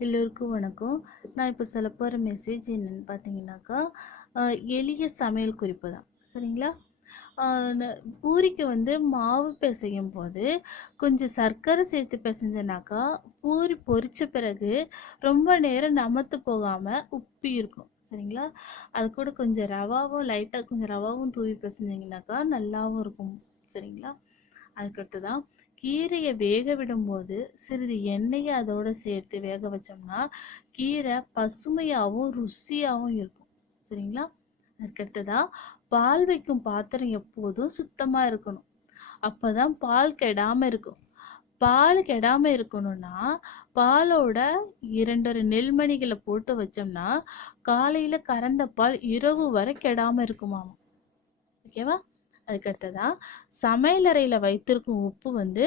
எல்லோருக்கும் வணக்கம். நான் இப்போ சொல்ல போகிற மெசேஜ் என்னென்னு பார்த்தீங்கன்னாக்கா எளிய சமையல் குறிப்பு தான். சரிங்களா? பூரிக்கு வந்து மாவு பிசையும் போது கொஞ்சம் சர்க்கரை சேர்த்து பிசைஞ்சனாக்கா பூரி பொரித்த பிறகு ரொம்ப நேரம் நமத்து போகாமல் உப்பி இருக்கும். சரிங்களா? அது கூட கொஞ்சம் ரவாவும் லைட்டாக கொஞ்சம் ரவாவும் தூவி பிசைஞ்சிங்கனாக்கா நல்லாவும் இருக்கும். சரிங்களா? அதுக்கடுத்து தான் கீரையை வேக விடும்போது சிறிது எண்ணெயை அதோட சேர்த்து வேக வச்சோம்னா கீரை பசுமையாகவும் ருசியாகவும் இருக்கும். சரிங்களா? அதுக்கடுத்ததா பால் வைக்கும் பாத்திரம் எப்போதும் சுத்தமாக இருக்கணும். அப்பதான் பால் கெடாமல் இருக்கும். பால் கெடாமல் இருக்கணும்னா பாலோட இரண்டொரு நெல்மணிகளை போட்டு வச்சோம்னா காலையில் கறந்த பால் இரவு வரை கெடாமல் இருக்குமாமா. ஓகேவா? அதுக்கடுத்ததா சமையலறையில் வைத்திருக்கும் உப்பு வந்து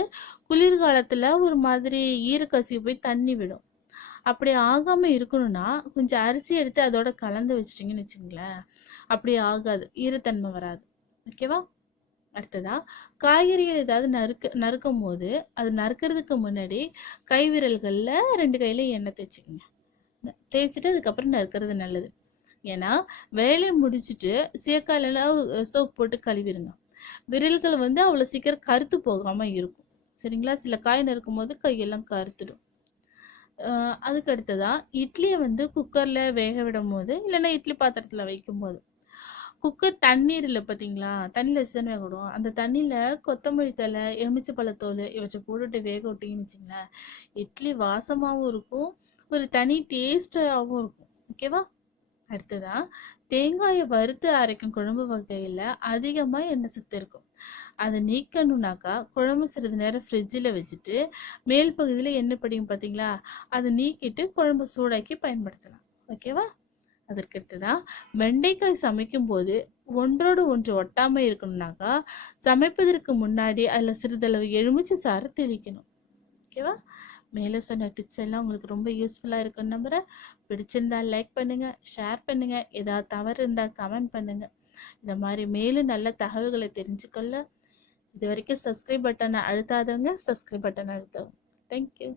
குளிர்காலத்தில் ஒரு மாதிரி ஈரக்கசி போய் தண்ணி விடும். அப்படி ஆகாமல் இருக்கணும்னா கொஞ்சம் அரிசி எடுத்து அதோட கலந்து வச்சிட்டிங்கன்னு வச்சுங்களேன் அப்படி ஆகாது ஈரத்தன்மை வராது. ஓகேவா அடுத்ததா காய்கறிகள் ஏதாவது நறுக்க நறுக்கும் போது அது நறுக்கிறதுக்கு முன்னாடி கை விரல்களில் ரெண்டு கையில எண்ணெய் தேய்ச்சிக்கங்க. தேய்ச்சிட்டு அதுக்கப்புறம் நறுக்கிறது நல்லது. ஏன்னா வேலையை முடிச்சுட்டு சீக்காலெல்லாம் சோப் போட்டு கழுவிடுங்க விரல்கள் வந்து அவ்வளோ சீக்கிரம் கருத்து போகாமல் இருக்கும். சரிங்களா? சில காய் நறுக்கும் போது கையெல்லாம் கருத்துடும். அதுக்கு அடுத்ததா இட்லியை வந்து குக்கரில் வேக விடும் போது இல்லைன்னா இட்லி பாத்திரத்தில் வைக்கும் போது குக்கர் தண்ணீர் இல்லை பார்த்தீங்களா தண்ணியில் வச்சு தானே வேக அந்த தண்ணியில் கொத்தமல்லி தழை எலுமிச்சை பழத்தோல் இவற்றை போட்டுட்டு வேக விட்டீங்கன்னு வச்சுங்களேன் இட்லி வாசமாகவும் இருக்கும். ஒரு தனி டேஸ்டாகவும் இருக்கும். ஓகேவா அடுத்ததா தேங்காயை வறுத்து அரைக்கும் குழம்பு வகையில் அதிகமாக எண்ணெய் சத்து இருக்கும். அதை நீக்கணும்னாக்கா குழம்பு சிறிது நேரம் ஃப்ரிட்ஜில் வச்சுட்டு மேல் பகுதியில் எண்ணெய் படியும் பார்த்தீங்களா அதை நீக்கிட்டு குழம்பு சூடாக்கி பயன்படுத்தலாம். ஓகேவா அதற்கு அடுத்ததான் வெண்டைக்காய் சமைக்கும் போது ஒன்றோடு ஒன்று ஒட்டாமல் இருக்கணும்னாக்கா சமைப்பதற்கு முன்னாடி அதில் சிறிதளவு எலுமிச்சை சாறு தெளிக்கணும். ஓகேவா மேலே சொன்ன டிப்ஸ் எல்லாம் உங்களுக்கு ரொம்ப யூஸ்ஃபுல்லாக இருக்குன்னு நம்புகிறேன் பிடிச்சிருந்தா லைக் பண்ணுங்கள் ஷேர் பண்ணுங்கள் ஏதாவது தவறு இருந்தால் கமெண்ட் பண்ணுங்கள் இந்த மாதிரி மேலும் நல்ல தகவல்களை தெரிஞ்சுக்கொள்ள இது வரைக்கும் சப்ஸ்கிரைப் பட்டனை அழுத்தாதவங்க சப்ஸ்கிரைப் பட்டன் அழுத்தவும். Thank you